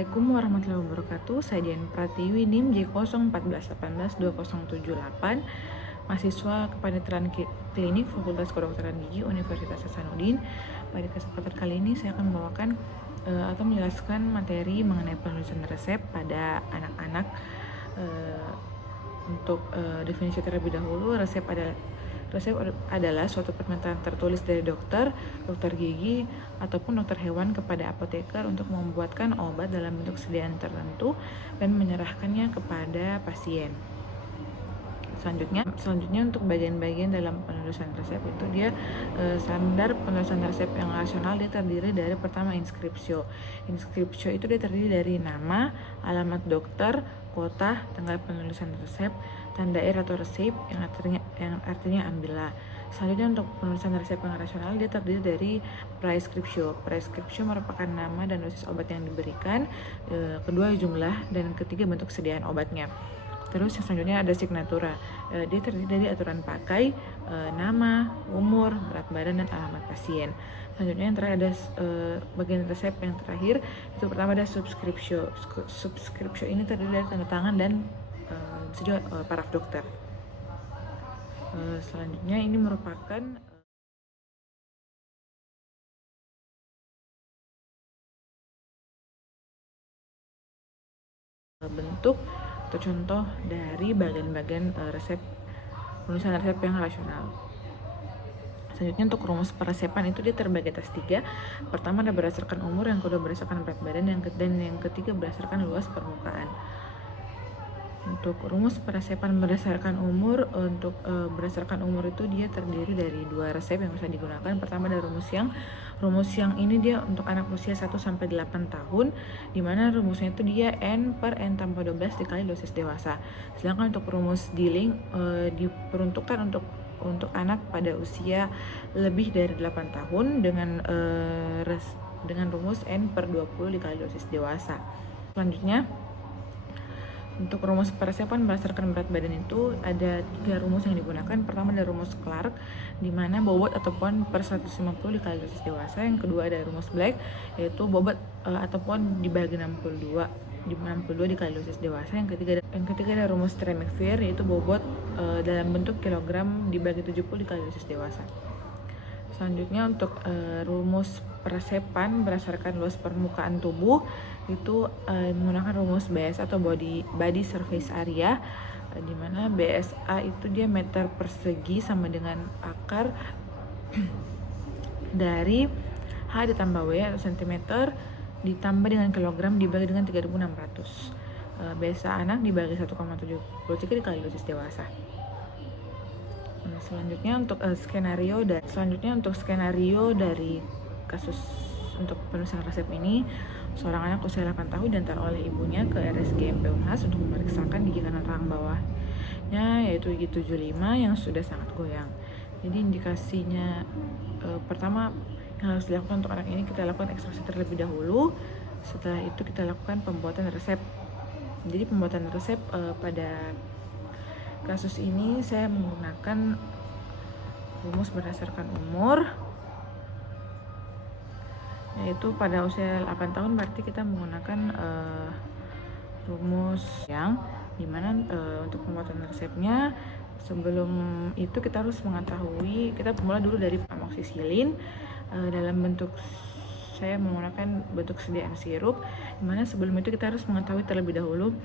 Assalamualaikum warahmatullahi wabarakatuh. Saya Dian Pratiwi, NIM J014182078, mahasiswa kepanitiaan klinik Fakultas Kedokteran Gigi Universitas Hasanuddin. Pada kesempatan kali ini saya akan membawakan atau menjelaskan materi mengenai penulisan resep pada anak-anak. Untuk definisi terlebih dahulu, resep adalah suatu permintaan tertulis dari dokter gigi, ataupun dokter hewan kepada apoteker untuk membuatkan obat dalam bentuk sediaan tertentu dan menyerahkannya kepada pasien. Selanjutnya untuk bagian-bagian dalam penulisan resep itu dia standar penulisan resep yang rasional dia terdiri dari pertama inskripsio. Inskripsio itu dia terdiri dari nama, alamat dokter, kota, tanggal penulisan resep, tanda atau resep yang artinya ambillah. Selanjutnya untuk penulisan resep yang rasional dia terdiri dari preskripsio. Preskripsio merupakan nama dan dosis obat yang diberikan, kedua jumlah, dan ketiga bentuk sediaan obatnya. Terus yang selanjutnya ada signatura. Dia terdiri dari aturan pakai, nama, umur, berat badan, dan alamat pasien. Selanjutnya yang terakhir ada bagian resep yang terakhir. Itu pertama ada subskripsio. Subskripsio ini terdiri dari tanda tangan dan paraf dokter. Selanjutnya ini merupakan bentuk atau contoh dari bagian-bagian penulisan resep yang rasional. Selanjutnya untuk rumus peresepan itu dia terbagi atas 3. Pertama ada berdasarkan umur, yang kedua berdasarkan berat badan, dan yang ketiga berdasarkan luas permukaan. Untuk rumus peresepan berdasarkan umur, berdasarkan umur itu dia terdiri dari 2 resep yang bisa digunakan. Pertama ada rumus yang ini dia untuk anak usia 1-8 tahun, dimana rumusnya itu dia N per N tambah 12 dikali dosis dewasa. Sedangkan untuk rumus Dilling diperuntukkan untuk anak pada usia lebih dari 8 tahun dengan rumus N per 20 dikali dosis dewasa. Selanjutnya untuk rumus peresepan berdasarkan berat badan itu ada 3 rumus yang digunakan. Pertama ada rumus Clark, di mana bobot atau pound per 150 dikali dosis dewasa. Yang kedua ada rumus Black, yaitu bobot atau pound dibagi 62 dikali dosis dewasa. Yang ketiga ada rumus Tremeffer, yaitu bobot dalam bentuk kilogram dibagi 70 dikali dosis dewasa. Selanjutnya untuk rumus peresepan berdasarkan luas permukaan tubuh itu menggunakan rumus BS atau body surface area, di mana BSA itu dia meter persegi sama dengan akar dari H ditambah W atau cm ditambah dengan kilogram dibagi dengan 3600. BSA anak dibagi 1,73 dikali dosis dewasa. Selanjutnya untuk skenario dari kasus untuk penulisan resep ini, seorang anak usia 8 tahun diantar oleh ibunya ke RSG MP Unhas untuk memeriksakan gigi kanan rahang bawahnya, yaitu gigi 75 yang sudah sangat goyang. Jadi indikasinya pertama yang harus dilakukan untuk anak ini, kita lakukan ekstraksi terlebih dahulu. Setelah itu kita lakukan pembuatan resep. Jadi pembuatan resep pada kasus ini saya menggunakan rumus berdasarkan umur, yaitu pada usia 8 tahun berarti kita menggunakan rumus yang dimana untuk pembuatan resepnya sebelum itu kita harus mengetahui, kita mulai dulu dari amoxicillin dalam bentuk, saya menggunakan bentuk sediaan sirup, dimana sebelum itu kita harus mengetahui terlebih dahulu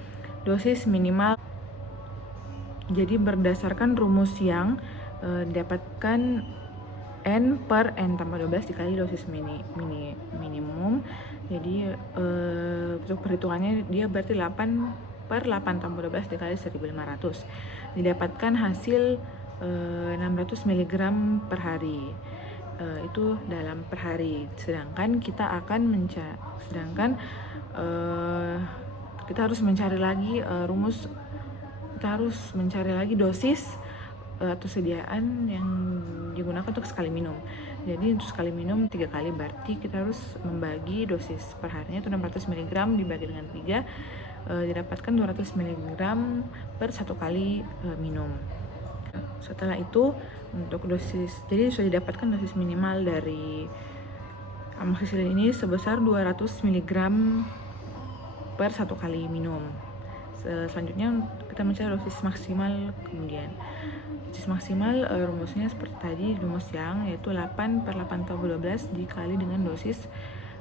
dosis minimal. Jadi berdasarkan rumus yang dapatkan N per N tambah 12 dikali dosis minimum. Jadi untuk perhitungannya dia berarti 8 per 8 tambah 12 dikali 1500. Didapatkan hasil 600 mg per hari. Itu dalam per hari. Sedangkan kita harus mencari lagi kita harus mencari lagi dosis atau sediaan yang digunakan untuk sekali minum. Jadi untuk sekali minum 3 kali, berarti kita harus membagi dosis per harinya itu 600 mg dibagi dengan 3, didapatkan 200 mg per 1 kali minum. Setelah itu untuk dosis, jadi sudah didapatkan dosis minimal dari amoxicillin ini sebesar 200 mg per 1 kali minum. Selanjutnya kita mencari dosis maksimal. Kemudian dosis maksimal rumusnya seperti tadi, rumus yang yaitu 8 per 8 tambah 12 dikali dengan dosis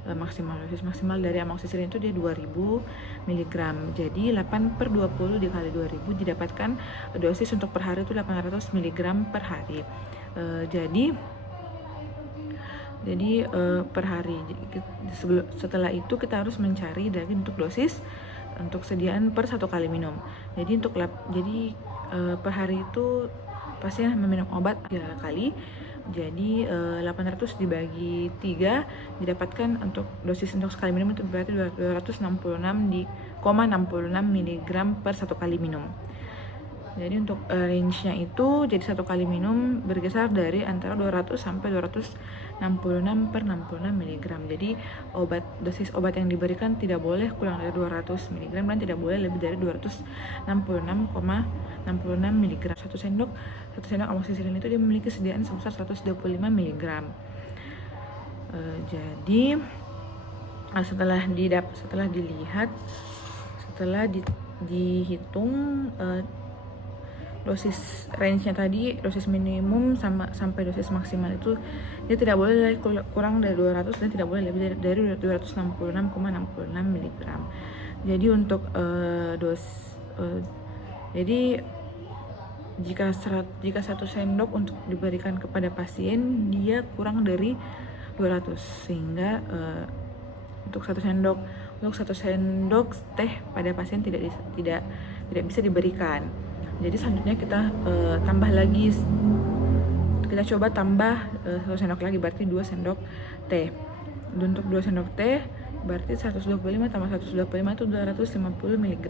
maksimal. Dosis maksimal dari amoksisilin itu dia 2000 mg. Jadi 8 per 20 dikali 2000 didapatkan dosis untuk per hari itu 800 mg per hari. Jadi per hari. Setelah itu kita harus mencari dari untuk dosis untuk sediaan per 1 kali minum. Jadi per hari itu pasien meminum obat 3 kali. Jadi 800 dibagi 3 didapatkan untuk dosis untuk sekali minum itu berarti 266,66 mg per 1 kali minum. Jadi untuk range-nya itu jadi 1 kali minum berkisar dari antara 200 sampai 266 per 66 mg. Jadi dosis obat yang diberikan tidak boleh kurang dari 200 mg dan tidak boleh lebih dari 266,66 mg. Satu sendok amoksisilin itu dia memiliki sediaan sebesar 125 mg. Jadi setelah dihitung dosis range-nya tadi, dosis minimum sampai dosis maksimal itu dia tidak boleh kurang dari 200 dan tidak boleh lebih dari 266,66 mg. Jadi untuk jika 1 sendok untuk diberikan kepada pasien dia kurang dari 200, sehingga untuk satu sendok teh pada pasien tidak bisa diberikan. Jadi selanjutnya kita coba tambah 1 sendok lagi, berarti 2 sendok teh. Dan untuk 2 sendok teh berarti 125 tambah 125 itu 250 mg.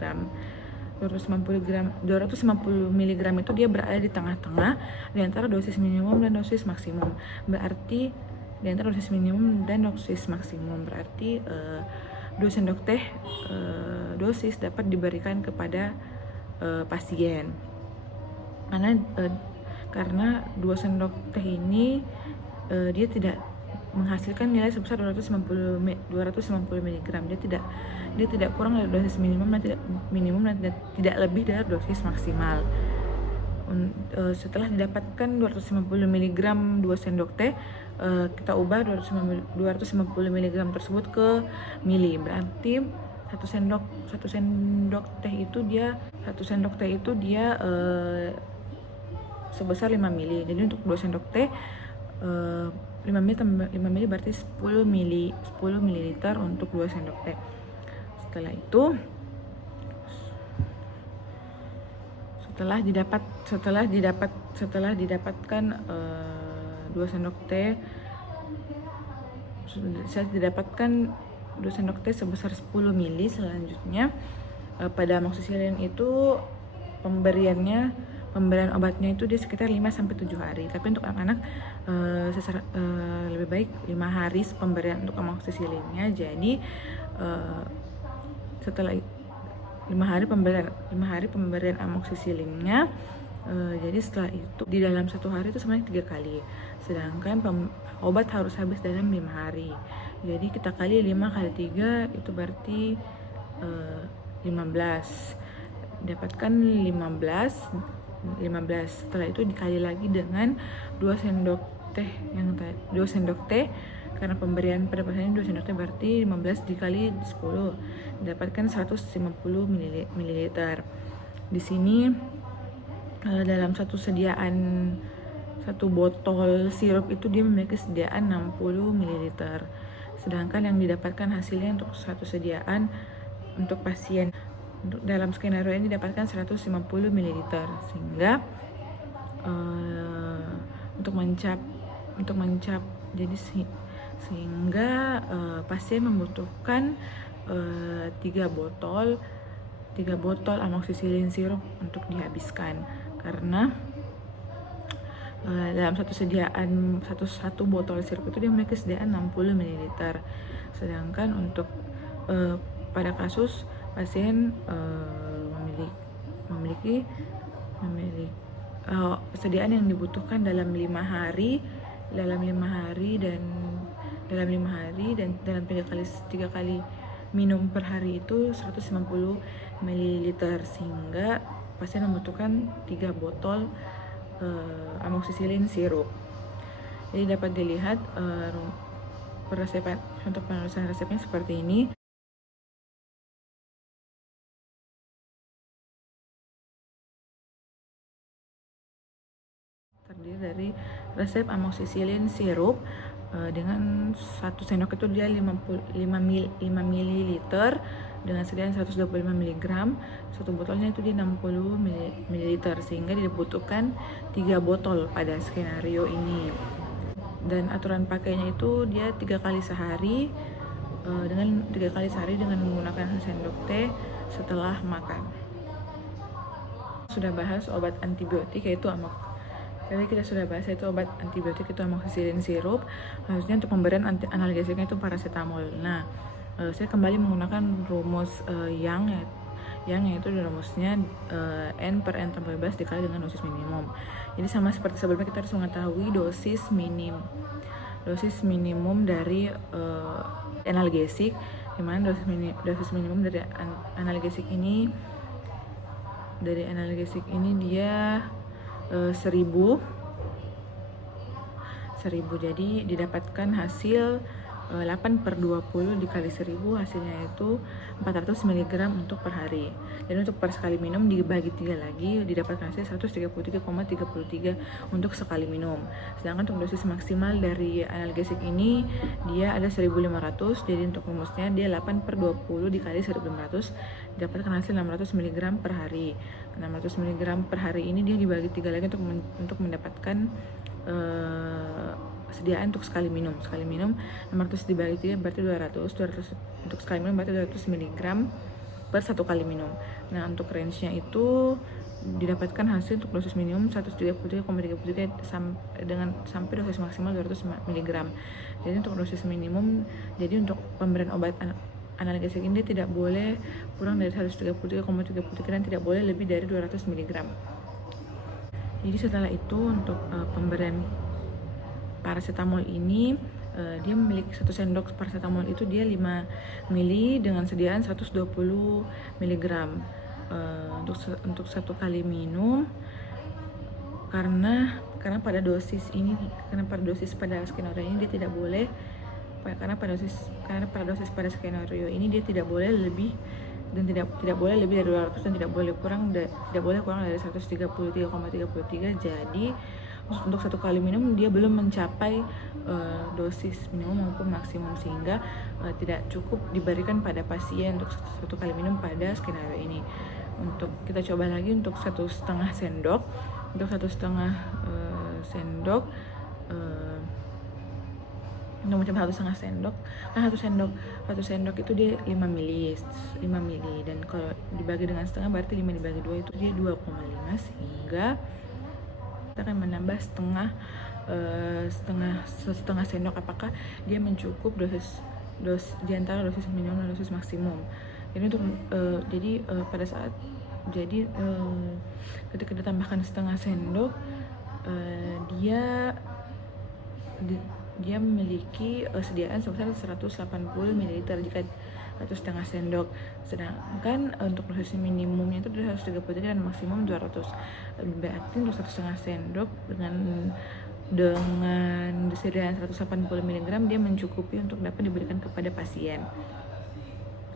250 mg itu dia berada di tengah-tengah di antara dosis minimum dan dosis maksimum. Berarti 2 sendok teh dosis dapat diberikan kepada pasien. Karena 2 sendok teh ini dia tidak menghasilkan nilai sebesar 250 mg. Dia tidak kurang dari dosis minimum dan tidak lebih dari dosis maksimal. Setelah didapatkan 250 mg 2 sendok teh, kita ubah 250 mg tersebut ke mili. Berarti 1 sendok teh itu dia sebesar 5 mili. Jadi untuk 2 sendok teh 5 mili berarti 10 ml untuk 2 sendok teh. Setelah didapatkan 2 sendok teh sebesar 10 mili. Selanjutnya pada amoksisilin itu pemberian obatnya itu di sekitar 5-7 hari. Tapi untuk anak-anak lebih baik 5 hari pemberian untuk amoksisilinnya. Jadi setelah 5 hari pemberian amoksisilinnya, jadi setelah itu di dalam 1 hari itu sebanyak 3 kali. Sedangkan obat harus habis dalam 5 hari. Jadi kita kali 5 kali 3 itu berarti 15. Dapatkan 15. Setelah itu dikali lagi dengan 2 sendok teh karena pemberian pada pasien 2 sendok teh berarti 15 dikali 10 dapatkan 150 ml. Di sini dalam satu botol sirup itu dia memiliki sediaan 60 ml. Sedangkan yang didapatkan hasilnya untuk satu sediaan untuk pasien dalam skenario ini didapatkan 150 ml, sehingga sehingga pasien membutuhkan 3 botol amoksisilin sirup untuk dihabiskan, karena dalam satu botol sirup itu dia memiliki sediaan 60 ml. Sedangkan untuk pada kasus pasien memiliki sediaan yang dibutuhkan dalam 5 hari dan dalam 3 kali minum per hari itu 150 ml, sehingga pasien membutuhkan 3 botol amoxicillin sirup. Jadi dapat dilihat untuk penulisan resepnya seperti ini. Terdiri dari resep amoxicillin sirup dengan 1 sendok itu dia 5 ml dengan sediaan 125 mg. Satu botolnya itu dia 60 ml, sehingga dibutuhkan 3 botol pada skenario ini. Dan aturan pakainya itu dia 3 kali sehari dengan menggunakan sendok teh setelah makan. Sudah bahas obat antibiotik yaitu obat antibiotik itu amoxicillin sirup. Maksudnya untuk pemberian analgesiknya itu paracetamol. Nah, saya kembali menggunakan rumus yang yaitu rumusnya N per N tambah bebas dikali dengan dosis minimum. Jadi sama seperti sebelumnya, kita harus mengetahui dosis minimum dari analgesik, dimana dosis minimum dari analgesik ini dia 1000. Jadi didapatkan hasil 8/20 dikali 1000, hasilnya itu 400 mg untuk per hari. Dan untuk per sekali minum dibagi 3 lagi, didapatkan hasil 133,33 untuk sekali minum. Sedangkan untuk dosis maksimal dari analgesik ini dia ada 1500. Jadi untuk rumusnya dia 8/20 dikali 1500, didapatkan hasil 600 mg per hari. 600 mg per hari ini dia dibagi 3 lagi untuk mendapatkan sediaan untuk sekali minum 600 dibagi 3 berarti 200 untuk sekali minum berarti 200 mg per satu kali minum. Nah, untuk range-nya itu didapatkan hasil untuk dosis minimum 133,33 sampai dosis maksimal 200 mg. Jadi untuk dosis minimum, jadi untuk pemberian obat analgesik ini tidak boleh kurang dari 133,33 dan tidak boleh lebih dari 200 mg. Jadi setelah itu untuk pemberian paracetamol ini dia memiliki 1 sendok paracetamol itu dia 5 ml dengan sediaan 120 mg untuk satu kali minum, karena pada dosis pada skenario ini dia tidak boleh, karena pada dosis pada skenario ini dia tidak boleh lebih dan tidak boleh lebih dari 200 dan tidak boleh kurang dari 133,33. Jadi untuk satu kali minum dia belum mencapai dosis minimum maupun maksimum, sehingga tidak cukup diberikan pada pasien untuk satu kali minum pada skenario ini. Untuk kita coba lagi untuk 1,5 sendok. Untuk 1,5 sendok untuk mencoba 1,5 sendok. Nah, satu sendok itu dia 5 mili, dan kalau dibagi dengan setengah berarti 5 dibagi 2 itu dia 2,5, sehingga kita akan menambah setengah sendok apakah dia mencukup dosis di antara dosis minimum dan dosis maksimum. Jadi untuk ketika ditambahkan setengah sendok, dia memiliki sediaan sebesar 180 ml jika 1,5 sendok. Sedangkan untuk dosis minimumnya itu 133 dan maksimum 200. Berarti untuk 1,5 sendok dengan sediaan 180 mg dia mencukupi untuk dapat diberikan kepada pasien.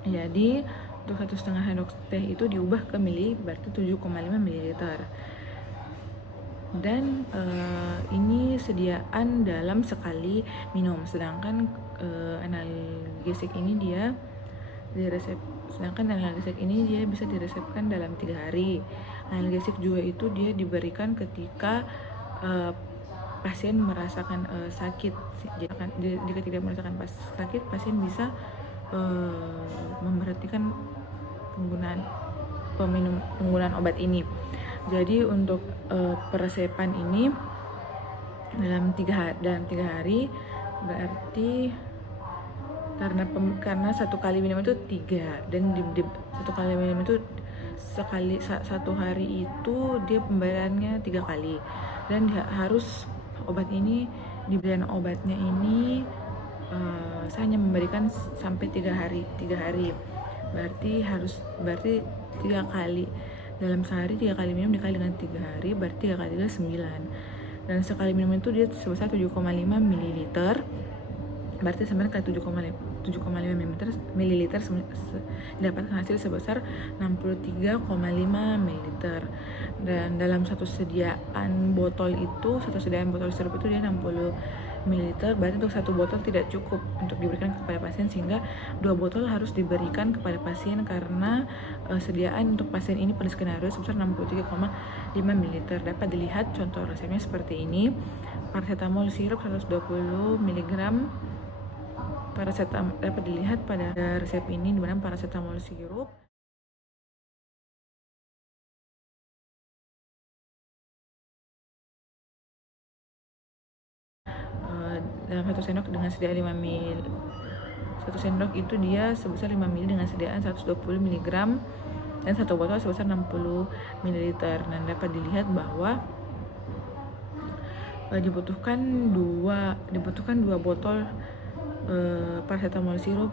Jadi untuk 1,5 sendok teh itu diubah ke mili berarti 7,5 ml. Dan ini sediaan dalam sekali minum. Sedangkan analgesik ini dia bisa diresepkan dalam 3 hari. Analgesik juga itu dia diberikan ketika pasien merasakan sakit. Jika tidak merasakan sakit, pasien bisa memberhentikan penggunaan obat ini. Jadi untuk peresepan ini dalam 3 hari berarti karena satu kali minum itu 3, dan di satu kali minum itu satu hari itu dia pemberiannya 3 kali, dan harus diberikan obatnya ini saya hanya memberikan sampai 3 hari, berarti 3 kali dalam sehari, 3 kali minum dikali dengan 3 hari, berarti 3 kali 3 9, dan sekali minum itu dia sebesar 7,5 ml, berarti sebenarnya kali 7,5 ml dapatkan hasil sebesar 63,5 ml. Dan dalam satu sediaan botol sirup itu dia 60 ml, berarti untuk satu botol tidak cukup untuk diberikan kepada pasien, sehingga 2 botol harus diberikan kepada pasien karena sediaan untuk pasien ini pada skenario sebesar 63,5 ml. Dapat dilihat contoh resepnya seperti ini. Paracetamol sirup 120 mg. Dapat dilihat pada resep ini di mana paracetamol sirup dalam 1 sendok dengan sediaan 5 ml. 1 sendok itu dia sebesar 5 ml dengan sediaan 120 mg, dan 1 botol sebesar 60 ml. Dan dapat dilihat bahwa dibutuhkan 2 botol paracetamol sirup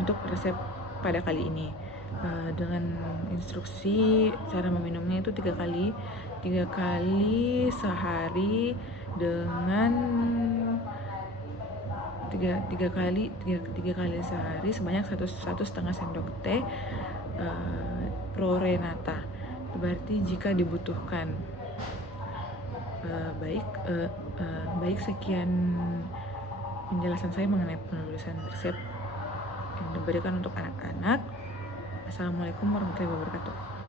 untuk resep pada kali ini. Dengan instruksi cara meminumnya itu 3 kali sehari dengan 3 kali sehari sebanyak 1,5 sendok teh Prorenata. Berarti jika dibutuhkan. Baik, sekian penjelasan saya mengenai penulisan resep yang diberikan untuk anak-anak. Assalamualaikum warahmatullahi wabarakatuh.